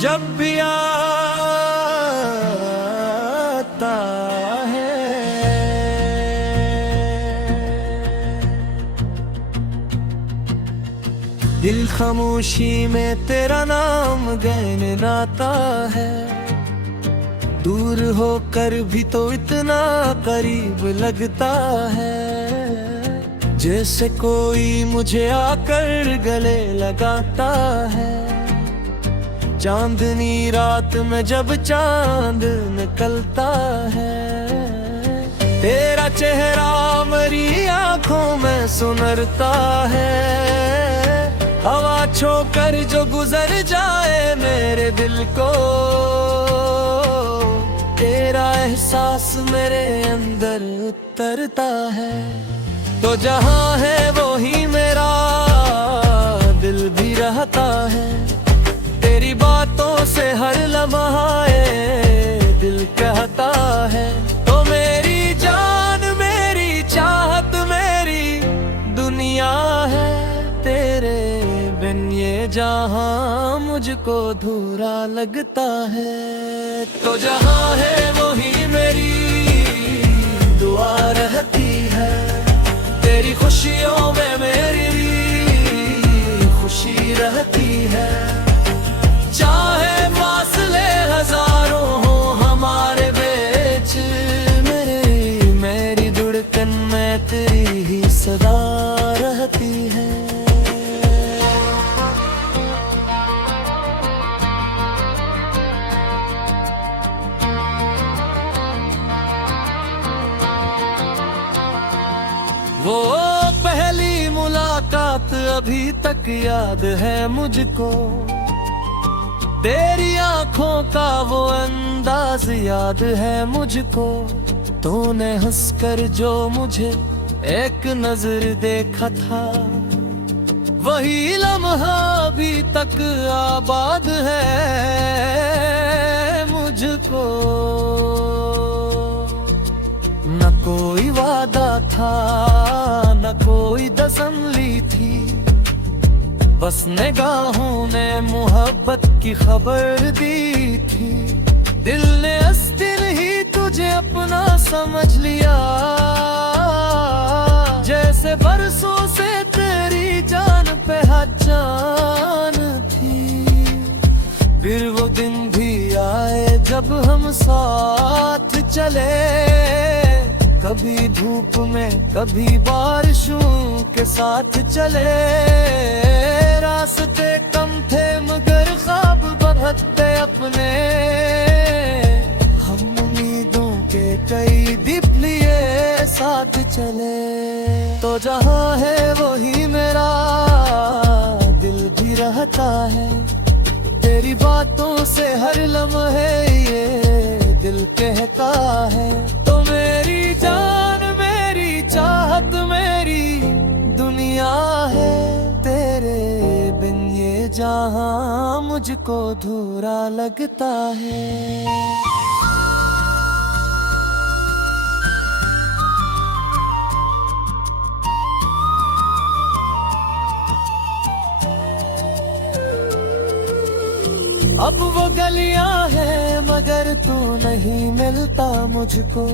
जब भी आता है, दिल खामोशी में तेरा नाम गुनगुनाता है। दूर होकर भी तो इतना करीब लगता है, जैसे कोई मुझे आकर गले लगाता है। चांदनी रात में जब चांद निकलता है, तेरा चेहरा मेरी आंखों में सुनरता है। हवा छोकर जो गुजर जाए मेरे दिल को, तेरा एहसास मेरे अंदर उतरता है। तो जहां है वो ही मेरा दिल भी रहता है। तेरी बातों से हर लम्हा दिल कहता है। तो मेरी जान मेरी चाहत मेरी दुनिया है, तेरे बिन ये जहां मुझको अधूरा लगता है। तो जहां है वो ही मेरी दुआ रहती है। तेरी खुशियों में मेरी खुशी रहती है। चाहे फासले हजारों हो हमारे बीच, मेरी धड़कन में तेरी ही सदा रहती है। वो पहली मुलाकात अभी तक याद है मुझको। तेरी आंखों का वो अंदाज याद है मुझको। तूने हंसकर जो मुझे एक नजर देखा था, वही लम्हा अभी तक आबाद है मुझको। न कोई वादा था न कोई कसम ली थी, बस निगाहों ने मोहब्बत की खबर दी थी। दिल ने इस दिन ही तुझे अपना समझ लिया, जैसे बरसों से तेरी जान पे जान थी। फिर वो दिन भी आए जब हम साथ चले, कभी धूप में कभी बारिशों के साथ चले। रास्ते कम थे मगर ख्वाब बहुत थे अपने, हम उम्मीदों के कई दीप लिए साथ चले। तो जहां है वही मेरा दिल भी रहता है। तेरी बातों से हर लम्हे ये दिल कहता है। तो मेरी जान मेरी चाहत मेरी दुनिया है, तेरे बिन ये जहां मुझको अधूरा लगता है। अब वो गलियां हैं मगर तू नहीं मिलता मुझको।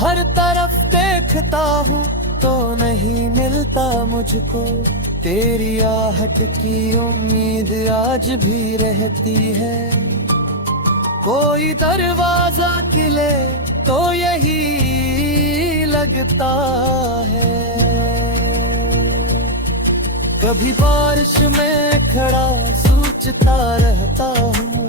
हर तरफ देखता हूँ तो नहीं मिलता मुझको। तेरी आहट की उम्मीद आज भी रहती है। कोई दरवाजा खिले तो यही लगता है। कभी बारिश में खड़ा सोचता रहता हूँ,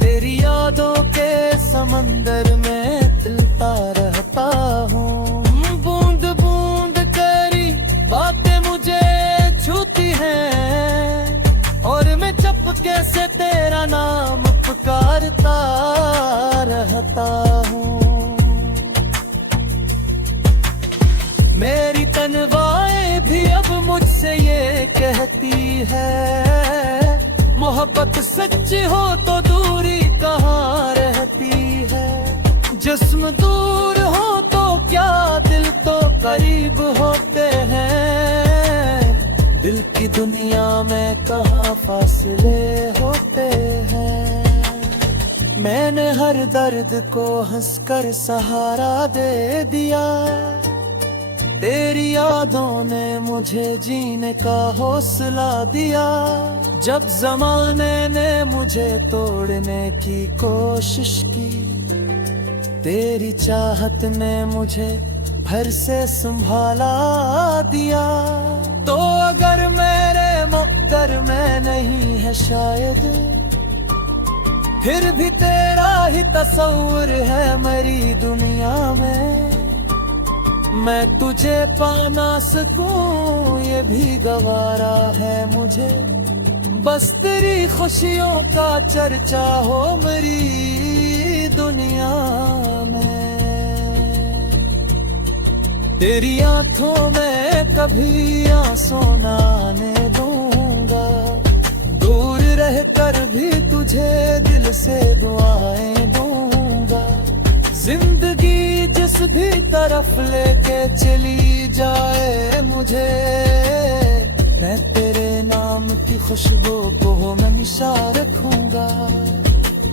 तेरी यादों के समंदर में तलता रहता हूँ। बूंद बूंद करी बातें मुझे छूती हैं, और मैं चपके से तेरा नाम पुकारता रहता हूँ। मेरी तन्वाएं भी अब मुझसे ये कहती है, मोहब्बत सच्ची हो तो दूरी कहाँ रहती है। जिस्म दूर हो तो क्या दिल तो करीब होते हैं। दिल की की दुनिया में कहाँ फासले होते हैं। मैंने हर दर्द को हंसकर सहारा दे दिया, तेरी यादों ने मुझे जीने का हौसला दिया। जब जमाने ने मुझे तोड़ने की कोशिश की, तेरी चाहत ने मुझे फिर से संभाला दिया। तो अगर मेरे मुक़द्दर में नहीं है शायद, फिर भी तेरा ही तस्वुर है मेरी दुनिया में। मैं तुझे पा ना सकूं ये भी गवारा है मुझे, बस तेरी खुशियों का चर्चा हो मेरी दुनिया में। तेरी आंखों में कभी आंसू ना आने दूंगा, दूर रहकर भी तुझे दिल से दुआएं दूंगा। जिंदगी जिस भी तरफ लेके चली जाए मुझे, मैं तेरे नाम की खुशबू को हमेशा रखूंगा।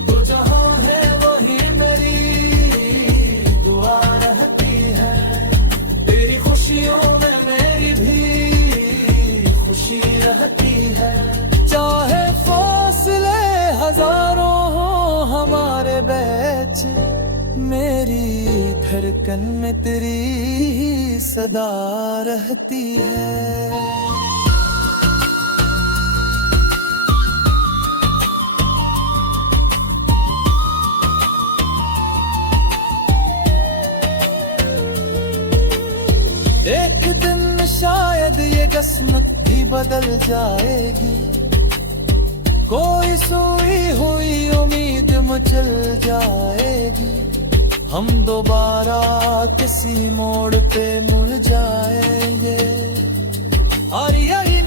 तो जहाँ है वही मेरी दुआ रहती है, तेरी खुशियों में मेरी भी खुशी रहती है। चाहे फासले हजारों हो हमारे बीच, मेरी धड़कन में तेरी सदा रहती है। एक दिन शायद ये किस्मत भी बदल जाएगी, कोई सोई हुई उम्मीद मचल जाएगी। हम दोबारा किसी मोड़ पे मुड़ जाएंगे, और यही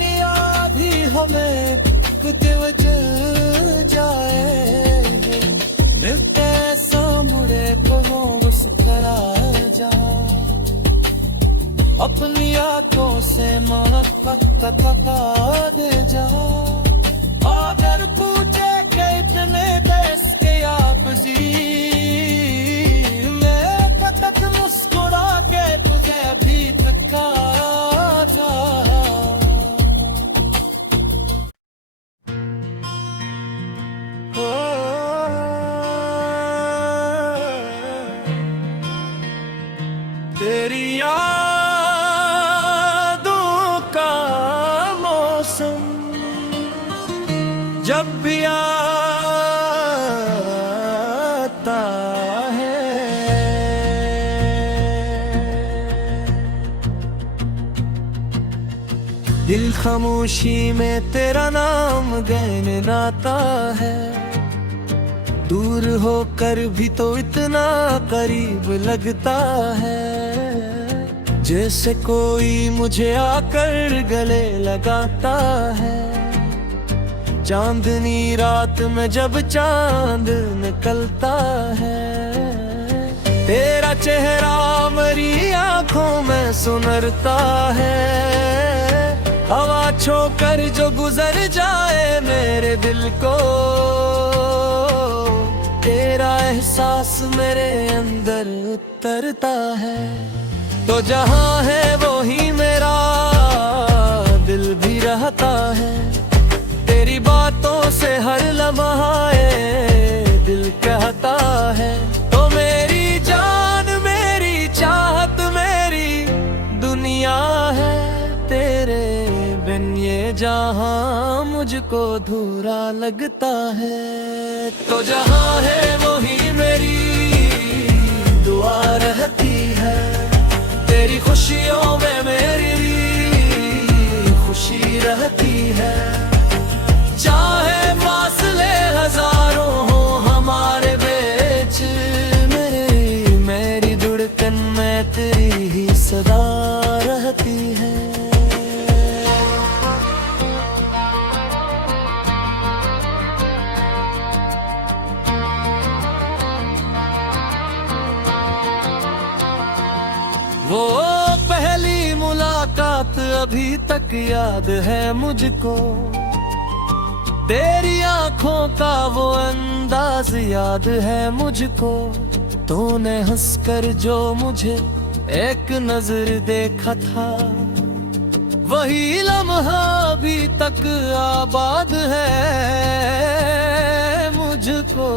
भी हमें कुछ चल जाएंगे। मिलते सामने को मुस्कुरा जा, अपनी आंखों से मोहब्बत थका दे जा। अगर पूछे के इतने देश के आप जी, मैं तक मुस्कुरा के तुझे भी थका जा। तेरी जब भी आता है, दिल खामोशी में तेरा नाम गुनगुनाता है। दूर होकर भी तो इतना करीब लगता है, जैसे कोई मुझे आकर गले लगाता है। चांदनी रात में जब चांद निकलता है, तेरा चेहरा मेरी आंखों में सुनरता है। हवा छोकर जो गुजर जाए मेरे दिल को, तेरा एहसास मेरे अंदर उतरता है। तो जहाँ है वो ही मेरा दिल भी रहता है। तेरी बातों से हर लम्हा दिल कहता है। तो मेरी जान मेरी चाहत मेरी दुनिया है, तेरे बिन ये जहां मुझको अधूरा लगता है। तो जहाँ है वही मेरी दुआ रहती है, तेरी खुशियों में मेरी खुशी रहती है। चाहे फासले हजारों हो हमारे बीच, मेरी धड़कन में तेरी ही सदा रहती है। वो पहली मुलाकात बात अभी तक याद है मुझको, तेरी आंखों का वो अंदाज याद है मुझको। तूने हंसकर जो मुझे एक नजर देखा था, वही लम्हा अभी तक आबाद है मुझको।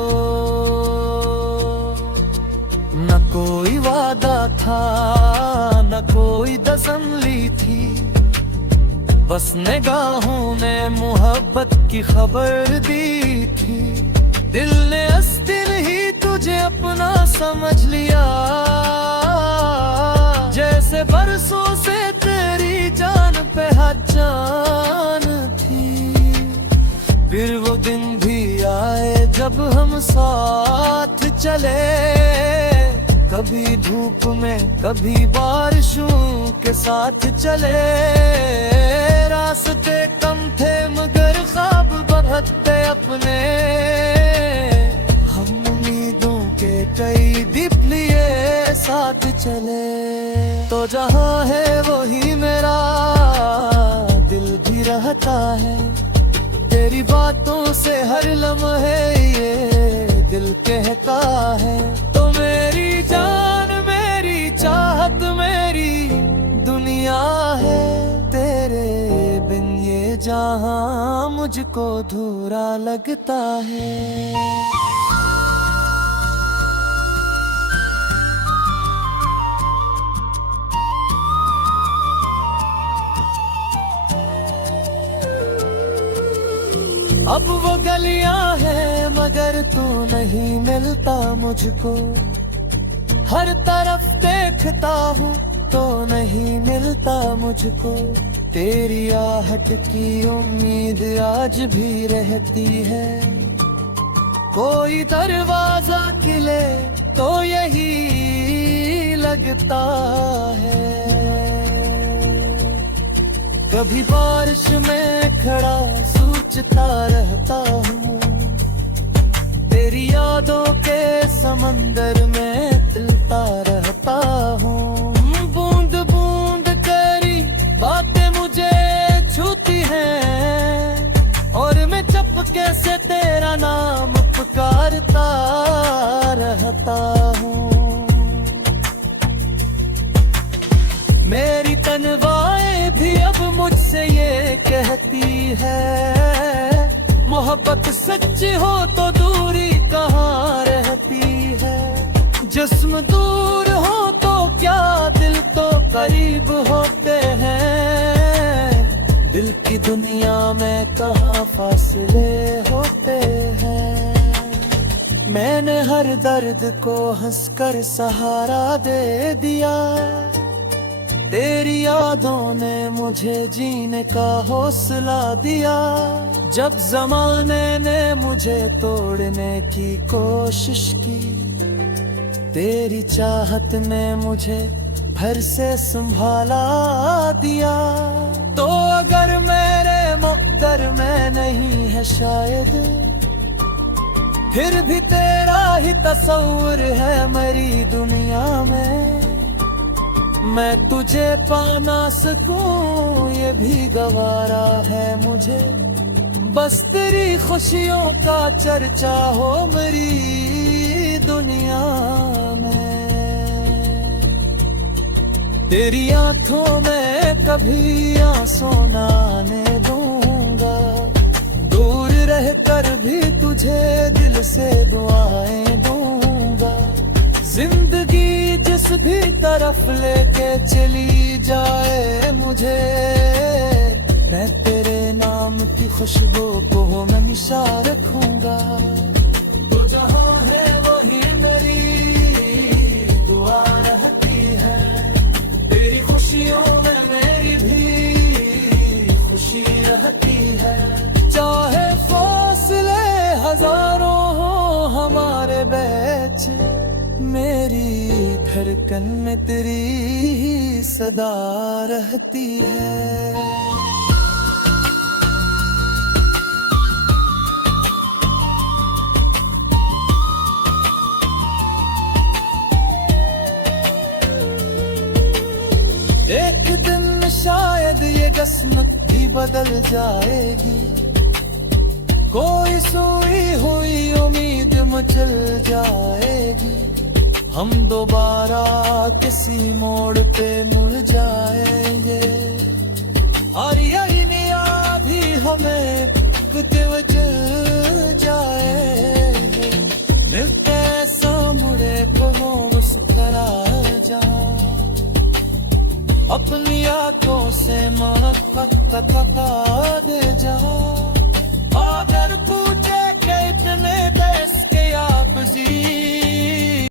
न कोई वादा था, न कोई कसम ली थी, बस निगाहों ने मोहब्बत की खबर दी थी। दिल ने इस दिन ही तुझे अपना समझ लिया, जैसे बरसों से तेरी जान पे पहचान थी। फिर वो दिन भी आए जब हम साथ चले, कभी धूप में कभी बारिशों के साथ चले। रास्ते कम थे मगर ख्वाब बहुत थे अपने, हम उम्मीदों के कई दीप लिए साथ चले। तो जहाँ है वही मेरा दिल भी रहता है, तेरी बातों से हर लम्हे ये दिल कहता है। तो मेरी जान मेरी चाहत मेरी दुनिया है, तेरे बिन ये जहां मुझको अधूरा लगता है। अब वो गलियां हैं मगर तू नहीं मिलता मुझको, हर तरफ देखता हूँ तो नहीं मिलता मुझको। तेरी आहट की उम्मीद आज भी रहती है, कोई दरवाजा खिले तो यही लगता है। कभी बारिश में खड़ा सोचता रहता हूँ, तेरी यादों के समंदर में तलता रहता हूँ। बूंद बूंद करी बातें मुझे छूती हैं, और मैं चपके से तेरा नाम पुकारता रहता हूँ। मेरी तन्वाएं भी अब मुझसे ये कहती है, मोहब्बत सच्ची हो तो दूरी कहाँ रहती है। जिस्म दूर हो तो क्या दिल तो करीब होते हैं, दिल की दुनिया में कहाँ फासले होते हैं। मैंने हर दर्द को हंसकर सहारा दे दिया, तेरी यादों ने मुझे जीने का हौसला दिया। जब जमाने ने मुझे तोड़ने की कोशिश की, तेरी चाहत ने मुझे फिर से संभाला दिया। तो अगर मेरे मुक़द्दर में नहीं है शायद, फिर भी तेरा ही तस्वुर है मेरी दुनिया में। मैं तुझे पा ना सकूं ये भी गवारा है मुझे, बस तेरी खुशियों का चर्चा हो मेरी दुनिया में। तेरी आंखों में कभी आंसू ना आने दूंगा, दूर रहकर भी तुझे दिल से दुआएं दूंगा। जिंदगी जिस भी तरफ लेके चली जाए मुझे, मैं तेरे नाम की खुशबू को हमेशा रखूंगा। तो जहाँ है वही मेरी दुआ रहती है, तेरी खुशियों में मेरी भी खुशी रहती है। चाहे फासले हजारों हो हमारे बीच, मेरी धड़कन में तेरी सदा रहती है। एक दिन शायद किस्मत भी बदल जाएगी। कोई सोई हुई उम्मीद मचल जाएगी। हम दोबारा किसी मोड़ पे मुड़ जाएंगे। और यही निया भी हमें कुत्ते चल जाएंगे। मिलते सामने को मुस्करा जा, अपनी आंखों से मोहब्बत थका दे जा। अगर पूछे कि इतने देश के आप जी